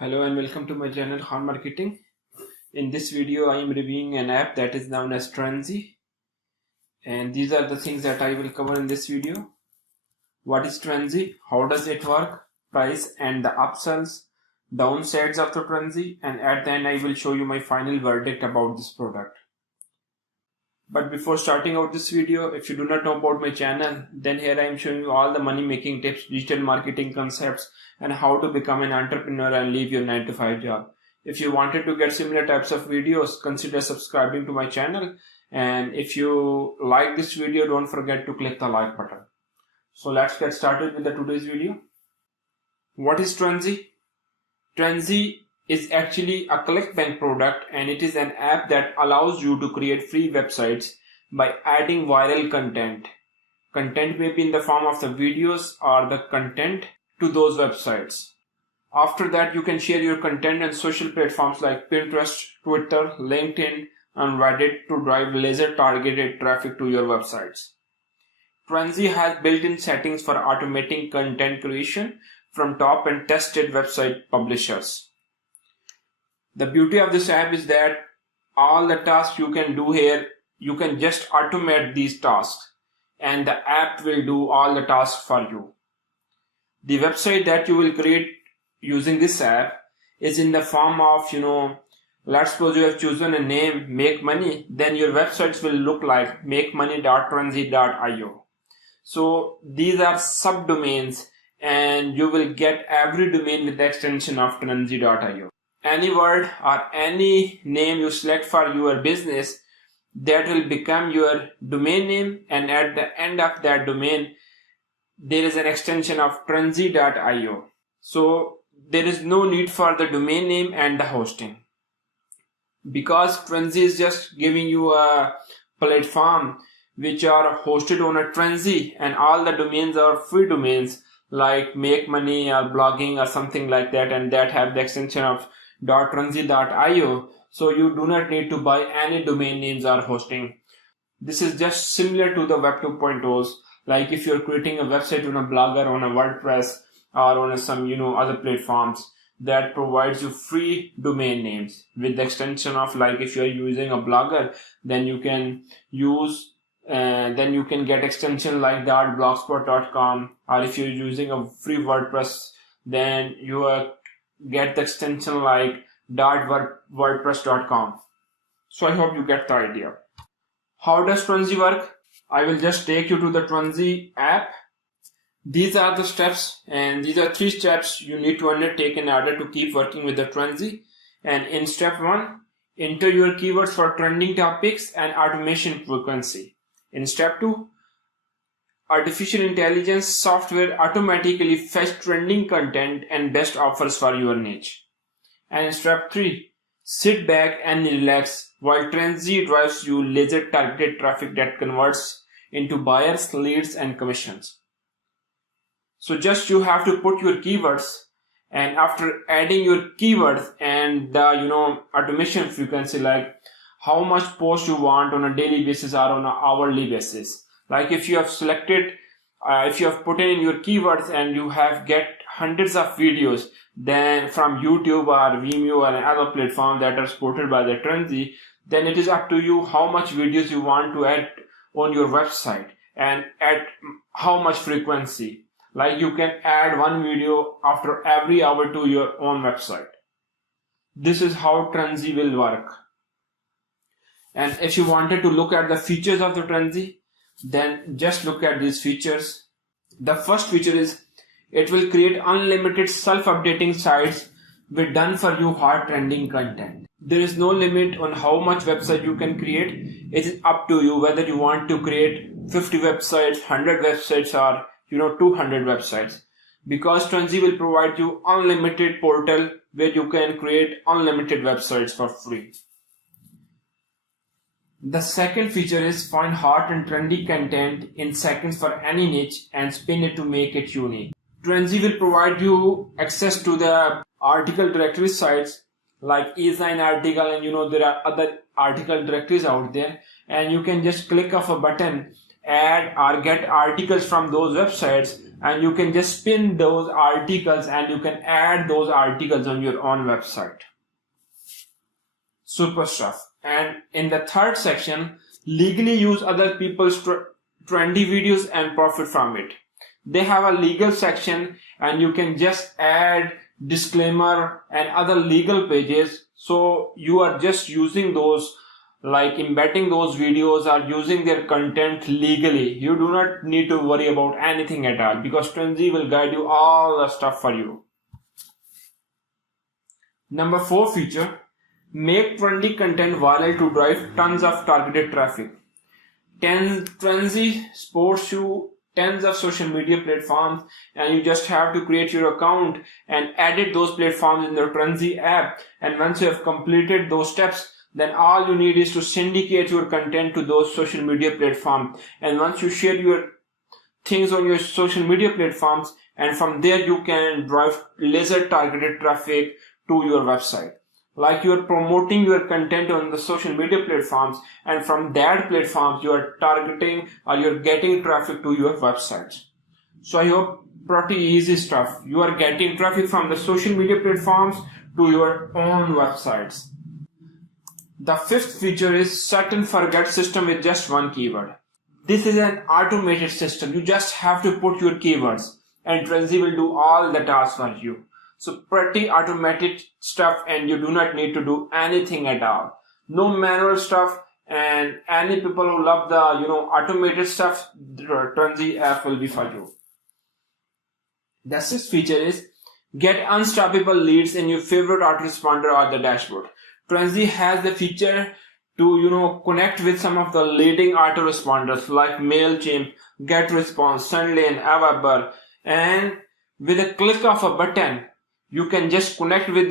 Hello and welcome to my channel Khan Marketing. In this video I am reviewing an app that is known as Trenzy, and these are the things that I will cover in this video. What is Trenzy? How does it work? Price and the upsells, downsides of the Trenzy, and at the end I will show you my final verdict about this product. But before starting out this video, if you do not know about my channel, then here I am showing you all the money making tips, digital marketing concepts, and how to become an entrepreneur and leave your 9 to 5 job. If you wanted to get similar types of videos, consider subscribing to my channel. And if you like this video, don't forget to click the like button. So let's get started with today's video. What is Trenzy? Trenzy is actually a ClickBank product, and it is an app that allows you to create free websites by adding viral content. Content may be in the form of the videos or the content to those websites. After that, you can share your content on social platforms like Pinterest, Twitter, LinkedIn, and Reddit to drive laser targeted traffic to your websites. Trenzy has built-in settings for automating content creation from top and tested website publishers. The beauty of this app is that all the tasks you can do here, you can just automate these tasks and the app will do all the tasks for you. The website that you will create using this app is in the form of, let's suppose you have chosen a name, Make Money, then your websites will look like makemoney.trenzy.io. So these are subdomains and you will get every domain with the extension of trenzy.io. Any word or any name you select for your business, that will become your domain name, and at the end of that domain there is an extension of trenzy.io. So there is no need for the domain name and the hosting, because Trenzy is just giving you a platform which are hosted on a Trenzy, and all the domains are free domains like Make Money or blogging or something like that, and that have the extension of .trenzy.io. So you do not need to buy any domain names or hosting. This is just similar to the Web 2.0s. Like if you're creating a website on a Blogger, on a WordPress, or on some other platforms that provides you free domain names with the extension of, like if you're using a Blogger, then you can use then you can get extension like .blogspot.com, or if you're using a free WordPress, then you get the extension like .wordpress.com. So I hope you get the idea. How does Trenzy work? I will just take you to the Trenzy app. These are the steps, and these are 3 steps you need to undertake in order to keep working with the Trenzy. And in step 1, enter your keywords for trending topics and automation frequency. In step 2, artificial intelligence software automatically fetch trending content and best offers for your niche. And in step 3, sit back and relax while Trenzy drives you laser targeted traffic that converts into buyers, leads, and commissions. So just you have to put your keywords, and after adding your keywords and the automation frequency, like how much post you want on a daily basis or on an hourly basis. Like if you have selected, if you have put in your keywords and you have get hundreds of videos, then from YouTube or Vimeo or another platform that are supported by the Trenzy, then it is up to you how much videos you want to add on your website and at how much frequency. Like you can add one video after every hour to your own website. This is how Trenzy will work. And if you wanted to look at the features of the Trenzy, then just look at these features. The first feature is it will create unlimited self-updating sites with done for you hard trending content. There is no limit on how much website you can create. It is up to you whether you want to create 50 websites, 100 websites, or 200 websites. Because Trenzy will provide you unlimited portal where you can create unlimited websites for free. The second feature is find hot and trendy content in seconds for any niche and spin it to make it unique. Trenzy will provide you access to the article directory sites like eSign article, and there are other article directories out there, and you can just click of a button add or get articles from those websites, and you can just pin those articles and you can add those articles on your own website. Super stuff. And in the third section, legally use other people's trendy videos and profit from it. They have a legal section and you can just add disclaimer and other legal pages. So you are just using those, like embedding those videos or using their content legally. You do not need to worry about anything at all because Trenzy will guide you all the stuff for you. Number 4 feature, make trendy content viral to drive tons of targeted traffic. Trenzy supports you tons of social media platforms, and you just have to create your account and edit those platforms in the Trenzy app. And once you have completed those steps, then all you need is to syndicate your content to those social media platforms. And once you share your things on your social media platforms, and from there you can drive laser targeted traffic to your website. Like you are promoting your content on the social media platforms, and from that platforms you are targeting or you're getting traffic to your website. So I hope pretty easy stuff. You are getting traffic from the social media platforms to your own websites. The 5th feature is set and forget system with just one keyword. This is an automated system. You just have to put your keywords and Trenzy will do all the tasks for you. So pretty automated stuff, and you do not need to do anything at all. No manual stuff, and any people who love the automated stuff, the Trenzy app will be for you. The 6th feature is get unstoppable leads in your favorite autoresponder or the dashboard. Trenzy has the feature to connect with some of the leading autoresponders like MailChimp, GetResponse, Sendlane, Aweber, and with a click of a button, you can just connect with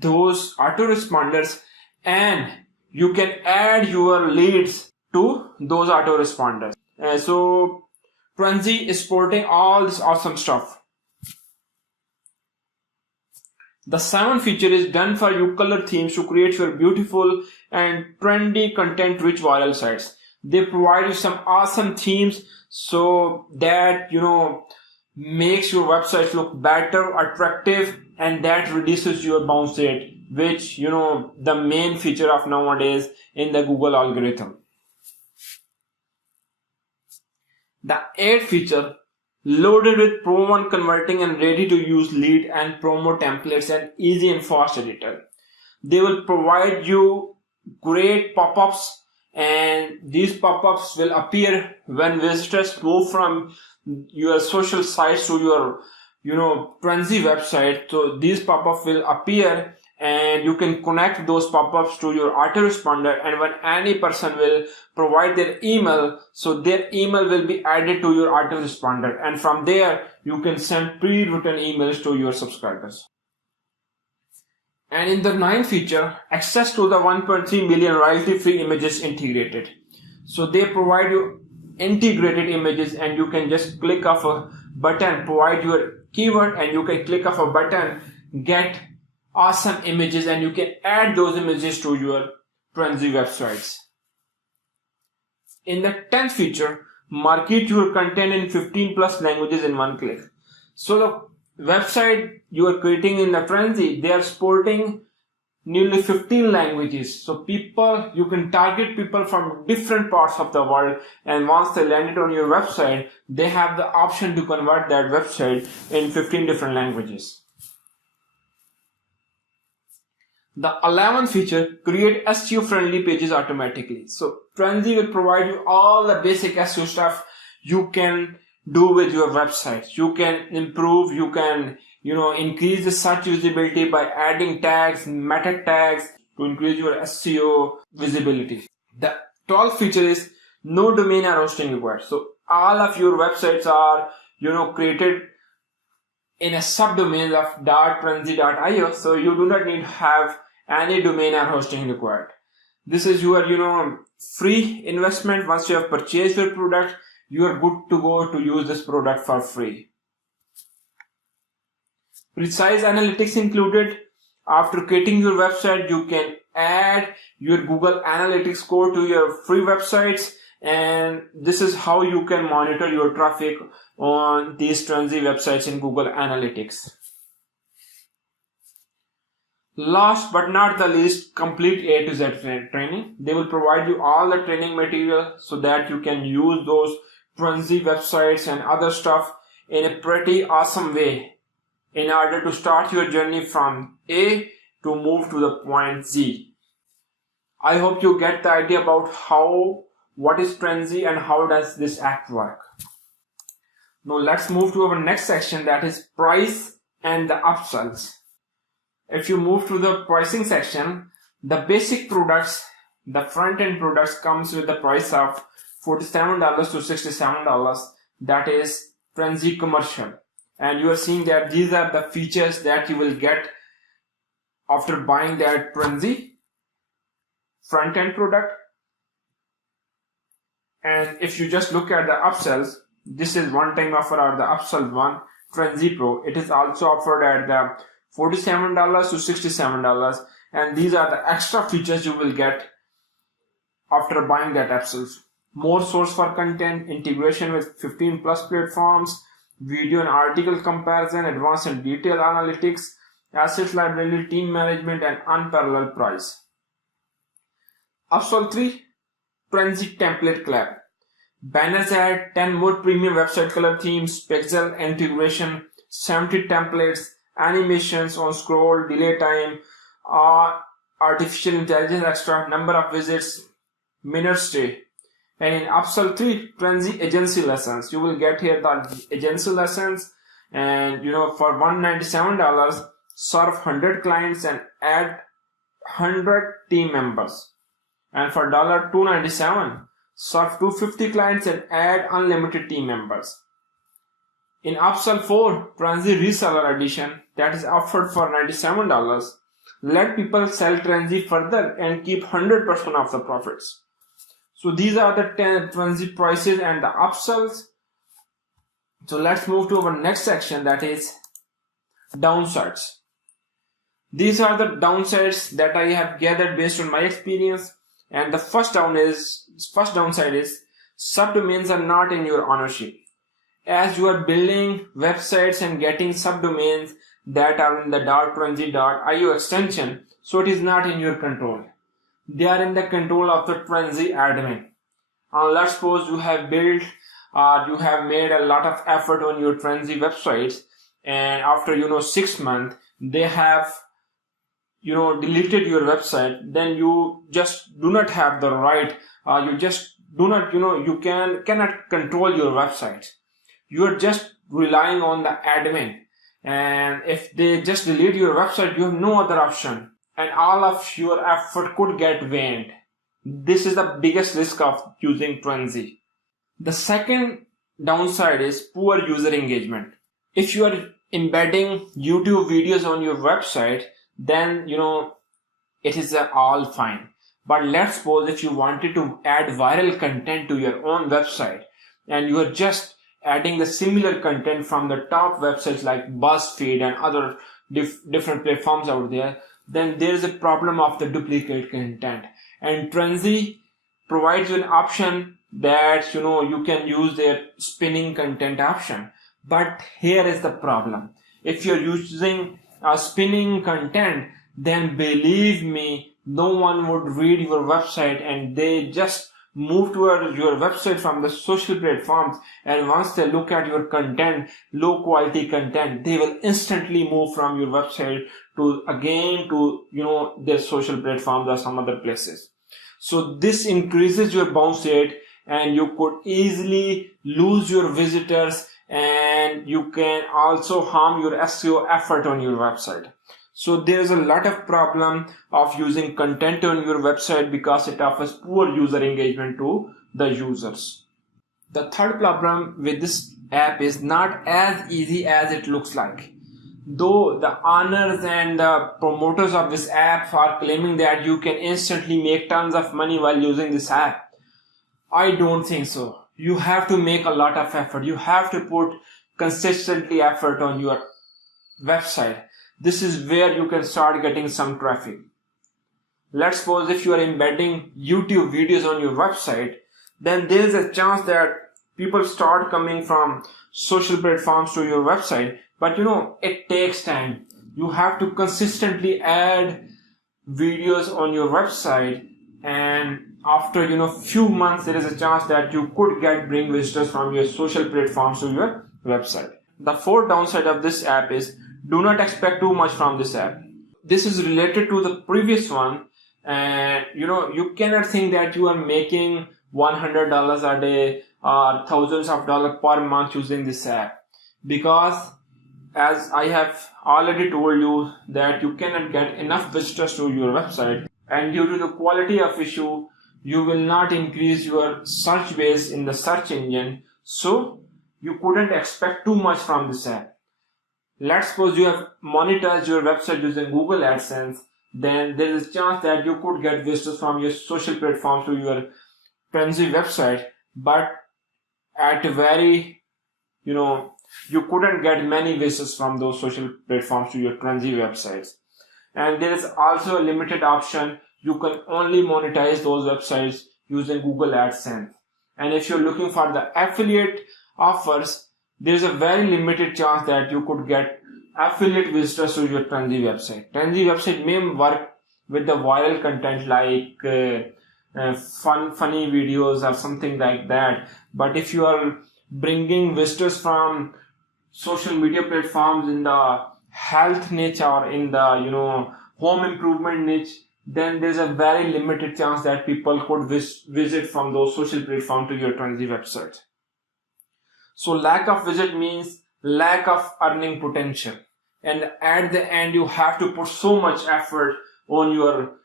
those autoresponders and you can add your leads to those autoresponders. So Trenzy is supporting all this awesome stuff. The 7th feature is done for you color themes to create your beautiful and trendy content rich viral sites. They provide you some awesome themes so that makes your website look better, attractive, and that reduces your bounce rate, which the main feature of nowadays in the Google algorithm. The 8th feature, loaded with proven converting and ready to use lead and promo templates and easy and fast editor. They will provide you great pop-ups, and these pop-ups will appear when visitors move from your social sites to your Trenzy website. So these pop-ups will appear and you can connect those pop-ups to your autoresponder, and when any person will provide their email, so their email will be added to your autoresponder, and from there you can send pre-written emails to your subscribers. And in the 9th feature, access to the 1.3 million royalty-free images integrated. So they provide you integrated images, and you can just click off a button, provide your keyword, and you can click off a button, get awesome images, and you can add those images to your Trenzy websites. In the 10th feature, market your content in 15 plus languages in one click. So the website you are creating in the Trenzy, they are supporting nearly 15 languages. So you can target people from different parts of the world, and once they land it on your website, they have the option to convert that website in 15 different languages. The 11th feature, create SEO friendly pages automatically. So Trenzy will provide you all the basic SEO stuff you can do with your website. You can improve, you can increase the search visibility by adding tags, meta tags to increase your SEO visibility. The 12th feature is no domain or hosting required. So all of your websites are created in a subdomain of .trenzy.io, so you do not need to have any domain or hosting required. This is your free investment. Once you have purchased your product, you are good to go to use this product for free. Precise analytics included. After creating your website, you can add your Google Analytics score to your free websites, And this is how you can monitor your traffic on these Trenzy websites in Google Analytics. Last but not the least, complete A to Z training. They will provide you all the training material so that you can use those Trenzy websites and other stuff in a pretty awesome way in order to start your journey from A to move to the point Z. I hope you get the idea about what is Trenzy and how does this app work. Now let's move to our next section, that is price and the upsells. If you move to the pricing section, the basic products, the front-end products comes with the price of $47 to $67. That is Trenzy commercial. And you are seeing that these are the features that you will get after buying that Trenzy front-end product. And if you just look at the upsells, this is one-time offer or the upsell one, Trenzy Pro. It is also offered at the $47 to $67, and these are the extra features you will get after buying that upsells. More source for content, integration with 15 plus platforms, video and article comparison, advanced and detailed analytics, assets library, team management, and unparalleled price. Upsell 3, Trenzy Template Club. Banners ad, 10 more premium website color themes, pixel integration, 70 templates, animations on scroll, delay time, artificial intelligence extra, number of visits, minute stay. And in upsell 3, Trenzy agency lessons. You will get here the agency lessons, and for $197, serve 100 clients and add 100 team members. And for $297, serve 250 clients and add unlimited team members. In upsell 4, Trenzy Reseller Edition, that is offered for $97. Let people sell Trenzy further and keep 100% of the profits. So these are the 10 Trenzy prices and the upsells. So let's move to our next section, that is downsides. These are the downsides that I have gathered based on my experience. And the first downside is subdomains are not in your ownership. As you are building websites and getting subdomains that are in the .trenzy.io extension, so it is not in your control. They are in the control of the Trenzy admin. Let's suppose you have built or you have made a lot of effort on your Trenzy websites, and after 6 months they have deleted your website. Then you just do not have the right, you just do not you cannot control your website. You are just relying on the admin, and if they just delete your website, you have no other option, and all of your effort could get waned. This is the biggest risk of using Trenzy. The second downside is poor user engagement. If you are embedding YouTube videos on your website, then it is all fine. But let's suppose if you wanted to add viral content to your own website, and you are just adding the similar content from the top websites like BuzzFeed and other different platforms out there, then there is a problem of the duplicate content. And Trenzy provides you an option that you can use their spinning content option. But here is the problem. If you're using spinning content, then believe me, no one would read your website, and they just move towards your website from the social platforms, and once they look at your content, low quality content, they will instantly move from your website to their social platforms or some other places. So this increases your bounce rate, and you could easily lose your visitors, and you can also harm your SEO effort on your website. So there is a lot of problem of using content on your website because it offers poor user engagement to the users. The third problem with this app is not as easy as it looks like. Though the owners and the promoters of this app are claiming that you can instantly make tons of money while using this app, I don't think so. You have to make a lot of effort. You have to put consistently effort on your website. This is where you can start getting some traffic. Let's suppose if you are embedding YouTube videos on your website, then there is a chance that people start coming from social platforms to your website. But it takes time. You have to consistently add videos on your website, and after few months, there is a chance that you could bring visitors from your social platforms to your website. The fourth downside of this app is, do not expect too much from this app. This is related to the previous one, and you cannot think that you are making $100 a day or thousands of dollars per month using this app, because as I have already told you that you cannot get enough visitors to your website, and due to the quality of issue, you will not increase your search base in the search engine, so you couldn't expect too much from this app. Let's suppose you have monetized your website using Google AdSense, then there is a chance that you could get visitors from your social platform to your Trenzy website, but at a very, you couldn't get many visitors from those social platforms to your Trenzy websites. And there is also a limited option. You can only monetize those websites using Google AdSense. And if you're looking for the affiliate offers, there's a very limited chance that you could get affiliate visitors to your Trenzy website. Trenzy website may work with the viral content like funny videos or something like that. But if you are bringing visitors from social media platforms in the health niche or in the home improvement niche, then there's a very limited chance that people could visit from those social platforms to your Trenzy website. So lack of visit means lack of earning potential, and at the end you have to put so much effort on your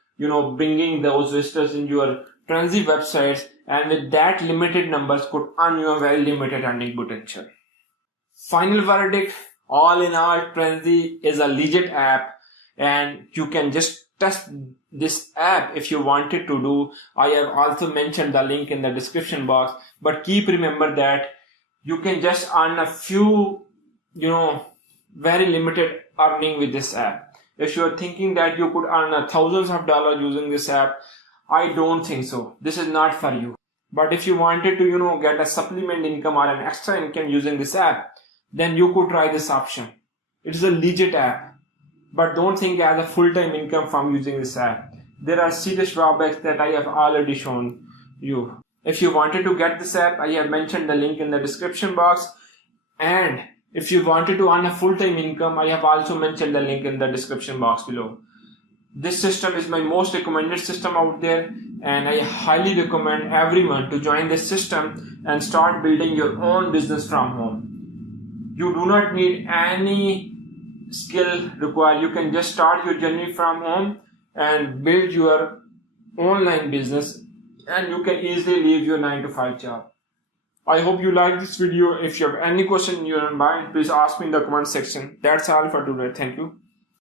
bringing those visitors in your Trenzy websites, and with that limited numbers could earn you a very limited earning potential. Final verdict, all in all, Trenzy is a legit app, and you can just test this app if you wanted to do. I have also mentioned the link in the description box, but keep remember that you can just earn a few, very limited earning with this app. If you are thinking that you could earn thousands of dollars using this app, I don't think so. This is not for you. But if you wanted to, get a supplement income or an extra income using this app, then you could try this option. It is a legit app, but don't think as a full-time income from using this app. There are serious drawbacks that I have already shown you. If you wanted to get this app, I have mentioned the link in the description box. And if you wanted to earn a full-time income, I have also mentioned the link in the description box below. This system is my most recommended system out there, and I highly recommend everyone to join this system and start building your own business from home. You do not need any skill required. You can just start your journey from home and build your online business, and you can easily leave your 9-to-5 job. I hope you like this video. If you have any question in your mind, please ask me in the comment section. That's all for today. Thank you.